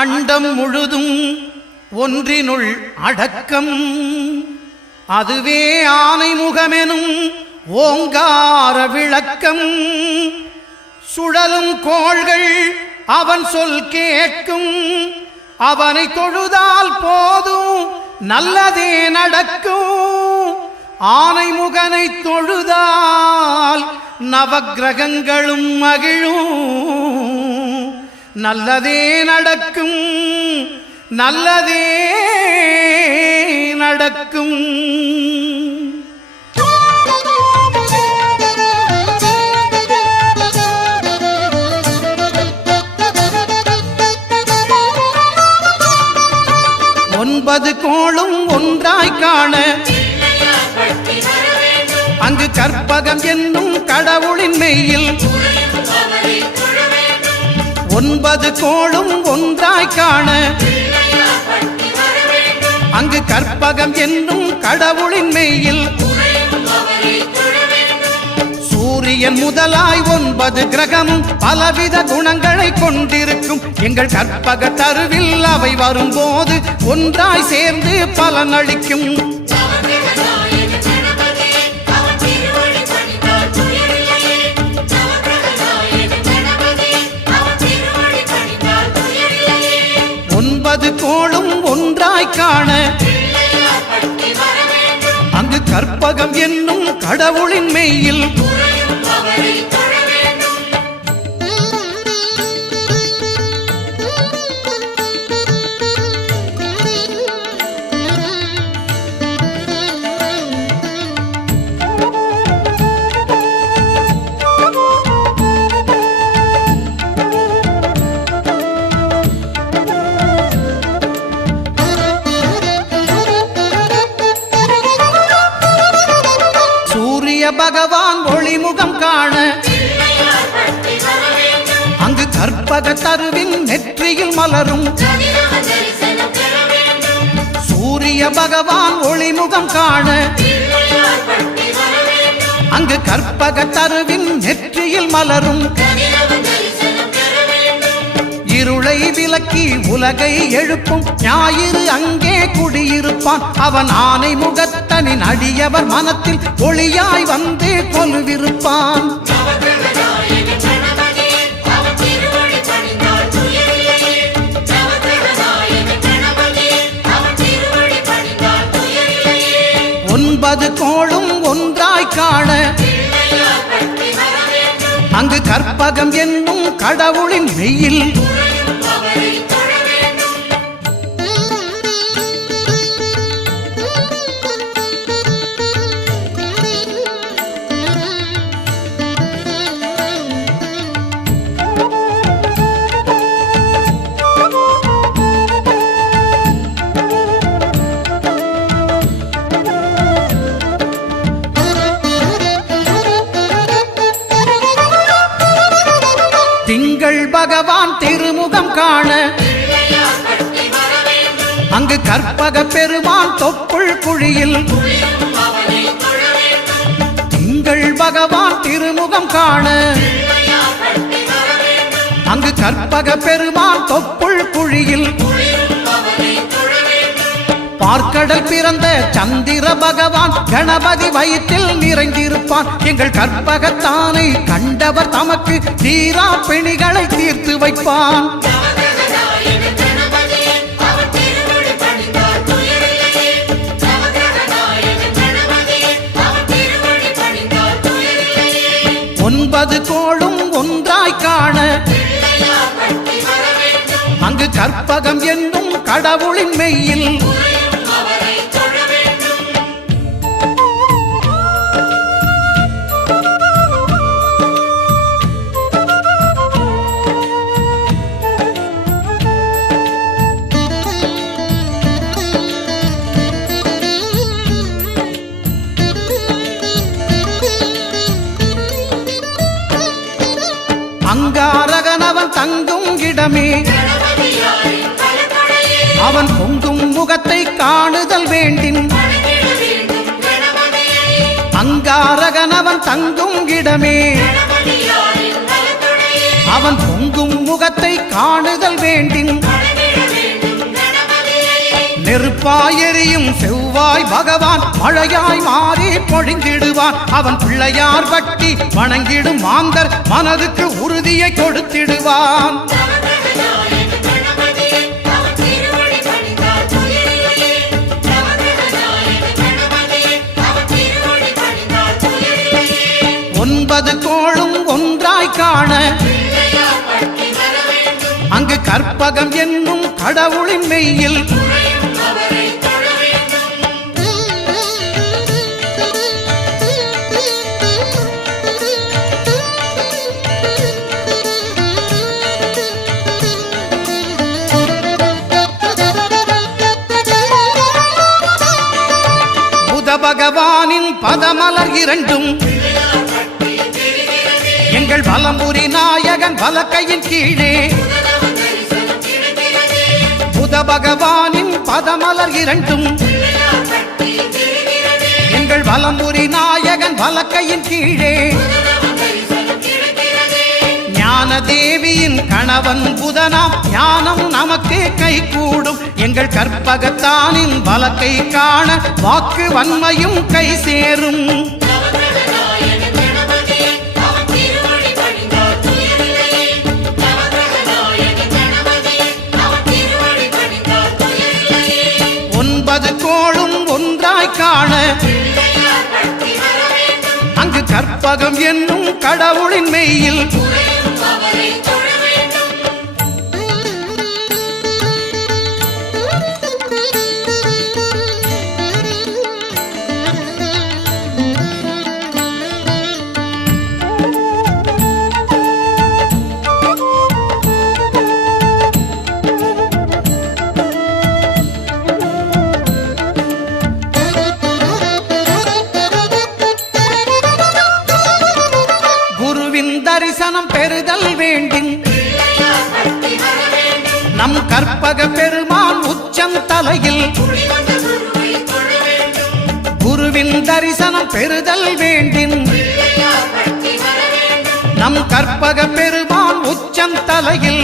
அண்டம் முழுதும் ஒன்றினுள் அடக்கம். அதுவே ஆனை முகமெனும் ஓங்கார விளக்கம். சுழலும் கோள்கள் அவன் சொல் கேட்கும். அவனை தொழுதால் போதும் நல்லதே நடக்கும். ஆனை முகனை தொழுதால் நவக்கிரகங்களும் மகிழும். நல்லதே நடக்கும், நல்லதே நடக்கும். ஒன்பது கோளும் ஒன்றாய் காண அங்கு கற்பகம் என்னும் கடவுளின் மெய்யில். ஒன்பது கோளும் ஒன்றாய் காண அங்கு கற்பகம் என்னும் கடவுளின் மெய்யில். சூரியன் முதலாய் 9 கிரகமும் பலவித குணங்களை கொண்டிருக்கும். எங்கள் கற்பக தருவில் அவை வரும்போது ஒன்றாய் சேர்ந்து பலனளிக்கும். ஒன்பது கோளும் ஒன்றாய் காண அங்கு கற்பகம் என்னும் கடவுளின் மெய்யில். பகவான் ஒளிமுகம் காண அங்கு கற்பக தருவின் நெற்றியில் மலரும். சூரிய பகவான் ஒளிமுகம் காண அங்கு கற்பக தருவின் நெற்றியில் மலரும். இருளை விலக்கி உலகை எழுப்பும் ஞாயிறு அங்கே குடியிருப்பான். அவன் ஆனை முகத்தனின் அடியவர் மனத்தில் ஒளியாய் வந்து கொலுவிருப்பான். ஒன்பது கோளும் ஒன்றாய் காண அங்கு கற்பகம் என்னும் கடவுளின் மெய்யில். திங்கள் பகவான் திருமுகம் காண அங்கு கற்பக பெருமான் தொப்புள் குழியில். திங்கள் பகவான் திருமுகம் காண அங்கு கற்பக பெருமான் தொப்புள் குழியில். பார்க்கடல் பிறந்த சந்திர பகவான் கணபதி வயிற்றில் நிறைந்திருப்பான். எங்கள் கற்பகத்தானை கண்டவர் தமக்கு தீரா பிணிகளை தீர்த்து வைப்பான். ஒன்பது கோளும் ஒன்றாய் காண அங்கு கற்பகம் என்னும் கடவுளின் மெய்யில். அங்காரகனவன் தங்கும் இடமே அவன் பொங்கும் முகத்தை காணுதல் வேண்டின். அங்காரகனவன் தங்கும் இடமே அவன் பொங்கும் முகத்தை காணுதல் வேண்டின். நெருப்பாய் எரியும் செவ்வாய் பகவான் மழையாய் மாறி பொழிந்திடுவான். அவன் பிள்ளையார் பட்டி வணங்கிடும் மாந்தர் மனதுக்கு உறுதியை கொடுத்திடுவான். ஒன்பது கோளும் ஒன்றாய் காண அங்கு கற்பகம் என்னும் கடவுளின் மெய்யில் புத பகவானின் பதமலர் இரண்டும் எங்கள் வலம்புரி நாயகன் வலக்கையின் கீழே புத பகவானின் பதமலர் இரண்டும் எங்கள் வலம்புரி நாயகன் வலக்கையின் கீழே ஞான தேவியின் கணவன் புதனாம் ஞானம் நமக்கு கை கூடும். எங்கள் கற்பகத்தானின் வலக்கை காண வாக்கு வன்மையும் கை சேரும். ஒன்பது கோளும் ஒன்றாய் காண அங்கு கற்பகம் என்னும் கடவுளின் மெய்யில் தரிசனம் பெறுதல் வேண்டும். நம் கற்பக பெருமான் உச்சம் தலையில் குருவின் தரிசனம் பெறுதல் வேண்டும். நம் கற்பக பெருமான் உச்சம் தலையில்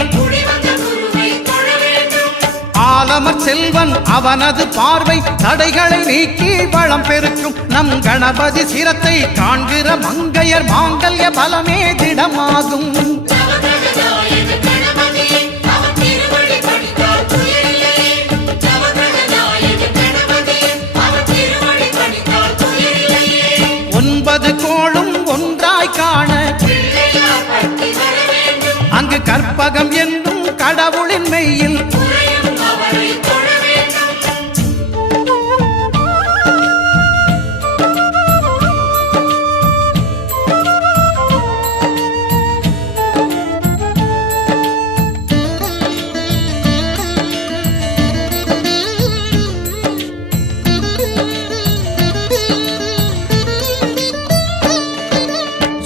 ஆலமர் செல்வன் அவனது பார்வை தடைகளை நீக்கி வளம் பெருக்கும். நம் கணபதி சிரத்தை காண்கிற மங்கையர் மாங்கல்ய பலமே திடமாகும். ஒன்பது கோளும் ஒன்றாய் காண அங்கு கற்பகம் என்னும் கடவுளின் மெய்யில்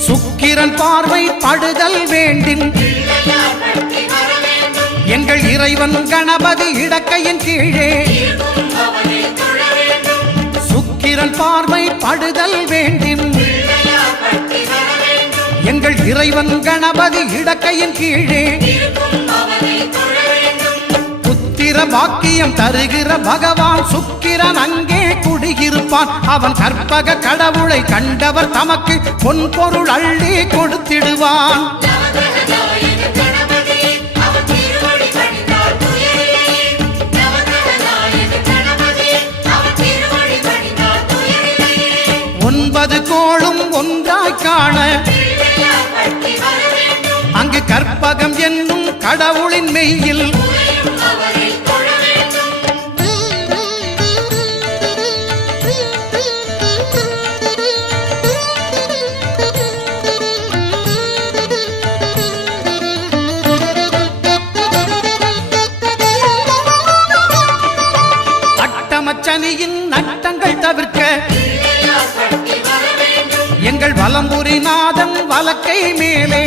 சுக்கிரன் பார்வை படுதல் வேண்டின் எங்கள் இறைவன் கணபதி இடக்கையின் கீழே சுக்கிரன் பார்வை படுதல் வேண்டின் எங்கள் இறைவன் கணபதி இடக்கையின் கீழே புத்திர பாக்கியம் தருகிற பகவான் சுக்கிரன் அங்கே குடியிருப்பான். அவன் கற்பக கடவுளை கண்டவர் தமக்கு பொன் பொருள் அள்ளி கொடுத்திடுவான். ஒன்பது கோளும் ஒன்றாய் காண அங்கு கற்பகம் என்னும் கடவுளின் மெய்யில் அட்டமச்சனியின் நட்டங்கள் தவிர்க்க எங்கள் வலம்புரி நாதன் வலக்கை மேலே